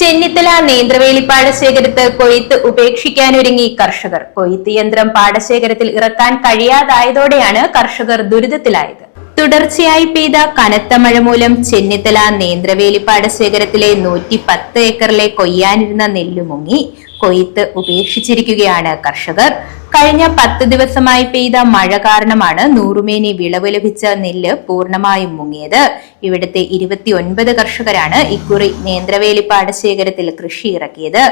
ചെന്നിത്തല നേന്ത്രവേലി പാടശേഖരത്ത് കൊയ്ത്ത് ഉപേക്ഷിക്കാനൊരുങ്ങി കർഷകർ. കൊയ്ത്ത് യന്ത്രം പാടശേഖരത്തിൽ ഇറക്കാൻ കഴിയാതായതോടെയാണ് കർഷകർ ദുരിതത്തിലായത്. തുടർച്ചയായി പെയ്ത കനത്ത മഴ മൂലം ചെന്നിത്തല നേന്ത്രവേലി പാടശേഖരത്തിലെ നൂറ്റി പത്ത് ഏക്കറിലെ കൊയ്യാനിരുന്ന നെല്ല് മുങ്ങി. കൊയ്ത്ത് ഉപേക്ഷിച്ചിരിക്കുകയാണ് കർഷകർ. കഴിഞ്ഞ പത്ത് ദിവസമായി പെയ്ത മഴ കാരണമാണ് നൂറുമേനി വിളവ് ലഭിച്ച നെല്ല് പൂർണമായും മുങ്ങിയത്. ഇവിടുത്തെ ഇരുപത്തിയൊൻപത് കർഷകരാണ് ഇക്കുറി നേന്ത്രവേലി പാടശേഖരത്തിൽ കൃഷി ഇറക്കിയത്.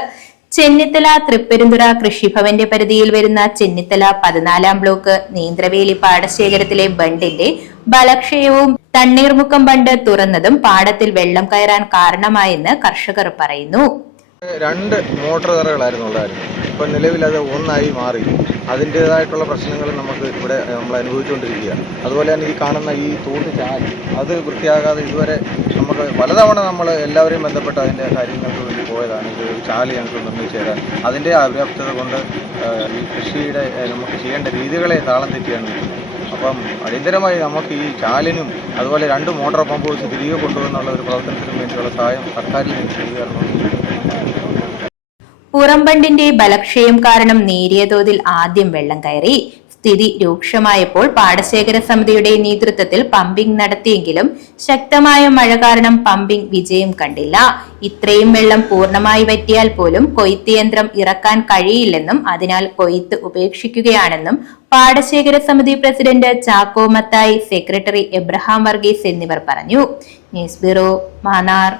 ചെന്നിത്തല തൃപ്പെരുന്തുറ കൃഷിഭവന്റെ പരിധിയിൽ വരുന്ന ചെന്നിത്തല പതിനാലാം ബ്ലോക്ക് നേന്ത്രവേലി പാടശേഖരത്തിലെ ബണ്ടിന്റെ ബലക്ഷയവും തണ്ണീർമുക്കം ബണ്ട് തുറന്നതും പാടത്തിൽ വെള്ളം കയറാൻ കാരണമായെന്ന് കർഷകർ പറയുന്നു. രണ്ട് മോട്ടോർ തറകളായിരുന്നു ഇപ്പം നിലവിൽ അത് ഒന്നായി മാറി. അതിന്റേതായിട്ടുള്ള പ്രശ്നങ്ങൾ നമുക്ക് ഇവിടെ നമ്മൾ അനുഭവിച്ചുകൊണ്ടിരിക്കുക. അതുപോലെ തന്നെ ഈ കാണുന്ന ഈ തോട്ട് ചാലി അത് വൃത്തിയാകാതെ ഇതുവരെ നമുക്ക് പലതവണ നമ്മൾ എല്ലാവരെയും ബന്ധപ്പെട്ട് അതിന്റെ കാര്യങ്ങൾക്ക് വേണ്ടി പോയതാണ്. ഇത് ചാൽ ഞങ്ങൾക്ക് നിർമ്മിച്ചു തരാൻ. അതിന്റെ അപര്യാപ്തത കൊണ്ട് ഈ കൃഷിയുടെ നമുക്ക് ചെയ്യേണ്ട രീതികളെ താളം തെറ്റിയാണ് അപ്പം അടിയന്തരമായി നമുക്ക് ഈ ചാലിനും അതുപോലെ രണ്ട് മോട്ടോർ പമ്പ് വെച്ച് തിരികെ കൊണ്ടുവന്നുള്ള ഒരു പ്രവർത്തനത്തിനും വേണ്ടിയുള്ള സഹായം സർക്കാരിൽ നിന്ന് ചെയ്യുകയാണെന്ന് പുറംബണ്ടിന്റെ ബലക്ഷയം കാരണം നേരിയ തോതിൽ ആദ്യം വെള്ളം കയറി. സ്ഥിതി രൂക്ഷമായപ്പോൾ പാടശേഖര സമിതിയുടെ നേതൃത്വത്തിൽ പമ്പിംഗ് നടത്തിയെങ്കിലും ശക്തമായ മഴ കാരണം പമ്പിംഗ് വിജയം കണ്ടില്ല. ഇത്രയും വെള്ളം പൂർണമായി വറ്റിയാൽ പോലും കൊയ്ത്ത് യന്ത്രം ഇറക്കാൻ കഴിയില്ലെന്നും അതിനാൽ കൊയ്ത്ത് ഉപേക്ഷിക്കുകയാണെന്നും പാടശേഖര സമിതി president Chacko Mathai secretary Abraham Varghese എന്നിവർ പറഞ്ഞു. News bureau Mannar.